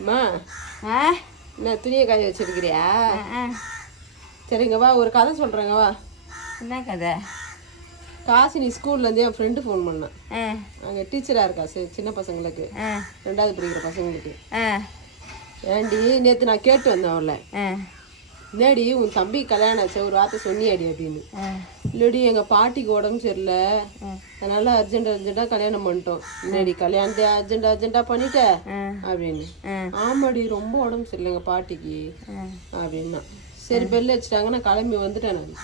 அம்மா என்ன துணியை காய வச்சிருக்கிறியா. சரிங்க வா ஒரு கதை சொல்கிறேங்க வா. என்ன கதை? காசினி ஸ்கூல்லேருந்து என் ஃப்ரெண்டு ஃபோன் பண்ணான் அங்கே டீச்சராக இருக்கா சின்ன பசங்களுக்கு. ரெண்டாவது படிக்கிற பசங்களுக்கு. ஏண்டி நேற்று நான் கேட்டு வந்தேன் அவளை. என்னடி உன் தம்பி கல்யாணம் ஆச்சு ஒரு வார்த்தை சொன்னியாடி அப்படின்னு. இல்லடி எங்கள் பாட்டிக்கு உடம்பு சரியில்லை. அதனால அர்ஜென்ட் அர்ஜென்ட்டாக கல்யாணம் பண்ணிட்டோம். என்னடி கல்யாணத்தை அர்ஜென்ட் அர்ஜென்ட்டாக பண்ணிட்ட அப்படின்னு. ஆமாடி ரொம்ப உடம்பு சரியில்லை எங்கள் பாட்டிக்கு. அப்படின்னா. சரி பெல் வச்சுட்டாங்க நான் கிளம்பி வந்துட்டேன் நான்.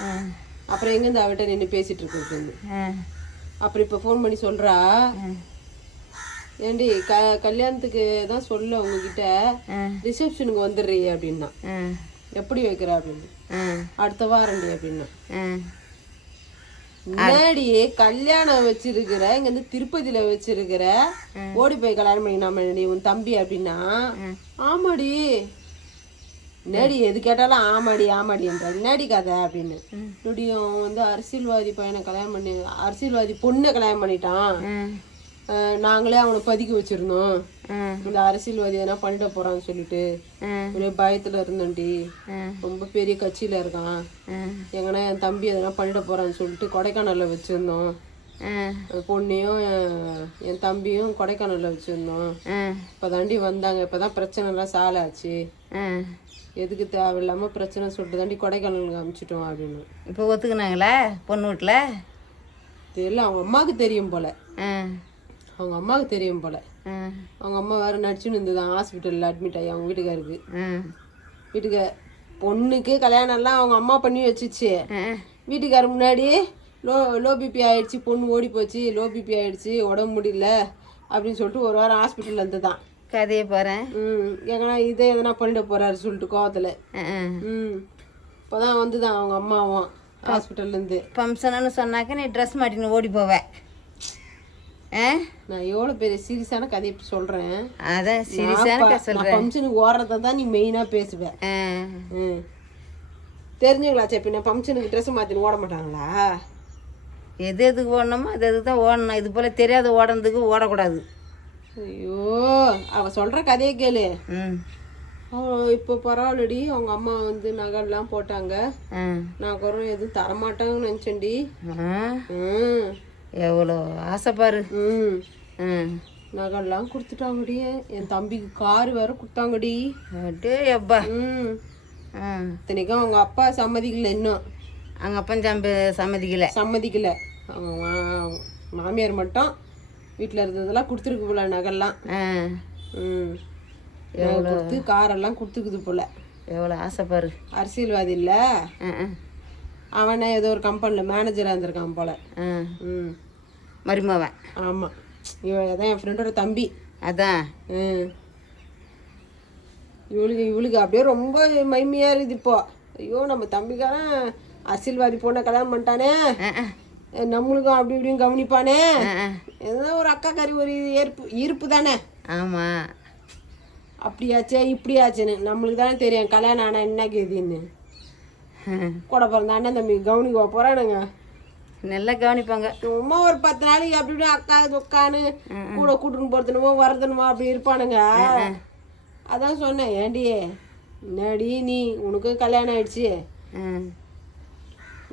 அப்புறம் எங்கேருந்து அவட்ட நின்று பேசிட்டு இருக்கிறது அப்புறம் இப்போ ஃபோன் பண்ணி சொல்றா ஏண்டி க கல்யாணத்துக்கு தான் சொல்ல உங்ககிட்ட. ரிசப்ஷனுக்கு வந்துடுறீ அப்படின்னா. எப்படி வைக்கிற? அப்படின்னு. அடுத்த வாரண்டி அப்படின்னா. ஆ முன்னாடி கல்யாணம் வச்சிருக்கிற இங்க இருந்து திருப்பதியில வச்சிருக்கிற ஓடி போய் கல்யாணம் பண்ணிக்கலாமா நீ உன் தம்பி அப்படின்னா? ஆமாடி. நேடி எது கேட்டாலும் ஆமாடி ஆமாடின்ற நேடி கதை அப்படின்னு. நொடியும் வந்து அரசியல்வாதி பையனை கல்யாணம் பண்ணி அரசியல்வாதி பொண்ணை கல்யாணம் பண்ணிட்டான். நாங்களே அவனை பதுக்கி வச்சிருந்தோம். இந்த அரசியல்வாதி எதனா பண்ணிட போறான்னு சொல்லிட்டு. ஒரே பயத்துல இருந்தோண்டி ரொம்ப பெரிய கட்சியில இருக்கான். எங்கன்னா என் தம்பி எதனா பண்ணிட போறான்னு சொல்லிட்டு கொடைக்கானல்ல வச்சிருந்தோம். பொண்ணையும் என் தம்பியும் கொடைக்கானல்ல வச்சிருந்தோம். இப்பதாண்டி வந்தாங்க. இப்பதான் பிரச்சனை எல்லாம் சாலை ஆச்சு எதுக்கு தேவையில்லாம பிரச்சனை சொல்லிட்டு தாண்டி கொடைக்கானலுக்கு அனுப்பிச்சிட்டோம் அப்படின்னு. இப்போ ஒத்துக்குனாங்களா? பொண்ணு வீட்டில்? தெரியல. அவங்க அம்மாவுக்கு தெரியும் போல. அவங்க அம்மாவுக்கு தெரியும் போல. அவங்க அம்மா வேற நடிச்சுன்னு இருந்ததான் ஹாஸ்பிட்டல்ல அட்மிட் ஆகி அவங்க வீட்டுக்காருக்கு. வீட்டுக்கு பொண்ணுக்கு கல்யாணம்லாம் அவங்க அம்மா பண்ணி வச்சுச்சு. வீட்டுக்காரர் முன்னாடி லோ லோ பிபி ஆயிடுச்சு பொண்ணு ஓடி போச்சு லோ பிபி ஆயிடுச்சு உடம்பு முடியல அப்படின்னு சொல்லிட்டு ஒரு வாரம் ஹாஸ்பிட்டல்ல இருந்துதான். கதையை போகிறேன் ம் எங்கன்னா இதே எதனா பண்ணிட போறாரு சொல்லிட்டு கோவத்துல. ம் இப்போதான் வந்துதான் அவங்க அம்மாவும் ஹாஸ்பிட்டல்ல இருந்து. ஃபங்க்ஷனுன்னு சொன்னாக்க நீ ட்ரெஸ் மாட்டின்னு ஓடி போவேன் நான் எவ்வளோ பெரிய சீரியஸான கதையை இப்ப சொல்றேன். அதான் சீரியஸான கதை நான் சொல்கிறேன் ஃபங்க்ஷனுக்கு ஓடுறத தான் நீ மெயினா பேசுவ. ஆ. ம் தெரிஞ்சுங்களா பின்ன ஃபங்க்ஷனுக்கு ட்ரெஸ் மாத்தின்னு ஓட மாட்டாங்களா? எது எதுக்கு ஓடணுமோ அது எதுக்கு தான் ஓடணும். இது போல் தெரியாத ஓடுறதுக்கு ஓடக்கூடாது. ஐயோ அவ சொல்ற கதையை கேளு. ம். இப்போ பரவாயில்லடி அவங்க அம்மா வந்து நகைலாம் போட்டாங்க. நான் குறம் எதுவும் தரமாட்டாங்கன்னு நினச்சேன்டி. ம். எவ்வளோ ஆசைப்பாரு ம். நகைலாம் கொடுத்துட்டாங்கடி. என் தம்பிக்கு கார் வேற கொடுத்தாங்கடி. அடே அப்பா. ம். இத்தனைக்கும் அவங்க அப்பா சம்மதிக்கல இன்னும். அங்கே அப்பன் சம்பி சம்மதிக்கல. சம்மதிக்கல. அவங்க மாமியார் மட்டும் வீட்டில் இருந்ததெல்லாம் கொடுத்துருக்கு போல நகைலாம் ம். கொடுத்து காரெல்லாம் கொடுத்துக்குது போல. எவ்வளோ ஆசைப்பாரு அரசியல்வாதி இல்லை? அவனே ஏதோ ஒரு கம்பெனியில் மேனேஜராக இருந்திருக்கான் போல. ம். மருமவன். ஆமாம் இவன் அதான் என் ஃப்ரெண்டோட தம்பி. அதான். ம் இவளுக்கு இவளுக்கு அப்படியே ரொம்ப மைமையாக இருக்குது இப்போ. ஐயோ நம்ம தம்பிக்காரன் அரசியல்வாதி பொண்ணை கல்யாணம் பண்ணிட்டானே. நம்மளுக்கும் அப்படி இப்படியும் கவனிப்பானே. ஏதோ ஒரு அக்கா கறி ஒரு ஏற்பு ஈர்ப்பு தானே. ஆமாம் அப்படியாச்சே இப்படியாச்சுன்னு. நம்மளுக்கு தானே தெரியும் கல்யாணம் ஆனால் என்ன கேதுன்னு. கூட பிறந்த அண்ணன் தம்பி கவனிக்க போகிறானுங்க நல்லா கவனிப்பாங்க. சும்மா ஒரு பத்து நாளைக்கு அப்படி இப்படி அக்கா உட்கான்னு கூட கூட்டுன்னு போறதுனுமோ வரதுனுமோ அப்படி இருப்பானுங்க. அதான் சொன்னேன் ஏண்டி என்னடி நீ உனக்கு கல்யாணம் ஆயிடுச்சு.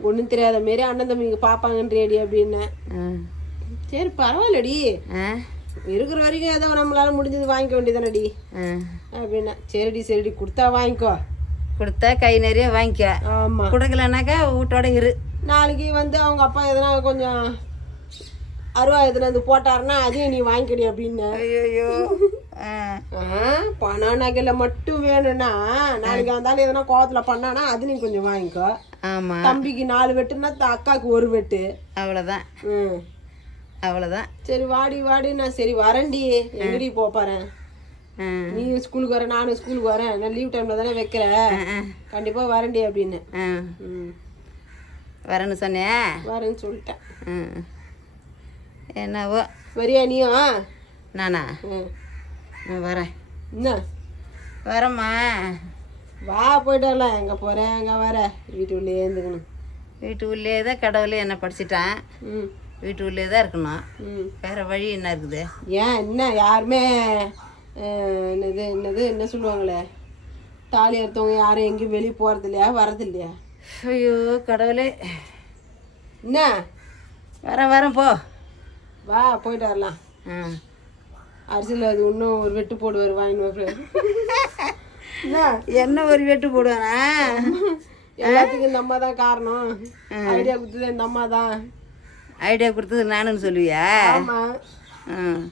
ஒன்றும் தெரியாத மாரி அண்ணன் தம்பிங்க பார்ப்பாங்கன்றேடி அப்படின்னேன் சரி பரவாயில்லடி. இருக்கிற வரைக்கும் ஏதோ நம்மளால முடிஞ்சது வாங்கிக்க வேண்டியதானடி அப்படின்னா சரிடி சரிடி கொடுத்தா வாங்கிக்கோ. கொடுத்தா கை நிறைய வாங்கிக்க ஆமா. கொடுக்கலனாக்கா வீட்டோட இரு. நாளைக்கு வந்து அவங்க அப்பா எதனா கொஞ்சம் அருவா எதுனா வந்து போட்டாருன்னா அதையும் நீ வாங்கிக்கடி அப்படின்னு. ஐயோ பணம் நகையில மட்டும் வேணும்னா நாளைக்கு வந்தாலும் எதனா கோவத்துல பண்ணானா அது நீ கொஞ்சம் வாங்கிக்கோ. ஆமாம் தம்பிக்கு நாலு வெட்டுனா த- அக்காவுக்கு ஒரு வெட்டு. அவ்வளோதான் ம். அவ்வளோதான் சரி வாடி வாடி நான் சரி வரேன்டி. எங்கடி போப் போறேன் ஆ நீ ஸ்கூலுக்கு வர நானும் ஸ்கூலுக்கு வரேன். நான் லீவ் டைம்ல தானே வைக்கிற ஆ ஆ. கண்டிப்பா வரேன்டி அப்படின்னு. ஆ. ம். வரேன்னு சொன்னியா? வரேன்னு சொல்லிட்டேன். என்னவோ. வரியா நீயும் நானா? ம் நான் வரேன். என்ன? வரேம்மா. வா போயிட்டு வரலாம். எங்க போறேன் எங்க வர? வீட்டு உள்ளே இருந்துக்கணும். வீட்டு உள்ளே தான் கடவுளே என்ன படிச்சிட்டான். ம். வீட்டு உள்ளே தான் இருக்கணும். ம். வேறு வழி என்ன இருக்குது? ஏன் என்ன? யாருமே என்னது என்னது என்ன சொல்லுவாங்களே? தாலி அறுத்தவங்க யாரும் எங்கேயும் வெளியே போகிறது இல்லையா வரது இல்லையா ஐயோ கடவுளே. என்ன? வரேன் வரேன் போ. வா போயிட்டு வரலாம். ஆ. அரிசியில் அது இன்னும் ஒரு வெட்டு போடுவார் வாங்கிட்டு என்ன? என்ன ஒரு வெட்டு போடுவானா? எல்லாத்துக்கும் இந்த அம்மா தான் காரணம். ஐடியா கொடுத்தது இந்த அம்மா தான். ஐடியா கொடுத்தது நானுன்னு சொல்லுவியா? ஆமாம்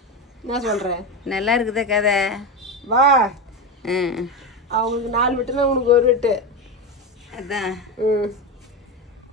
என்ன சொல்கிறேன் நல்லா இருக்குதே கதை. வா. ம். அவங்களுக்கு நாலு வெட்டுனா உனக்கு ஒரு வெட்டு. அதான். ம்.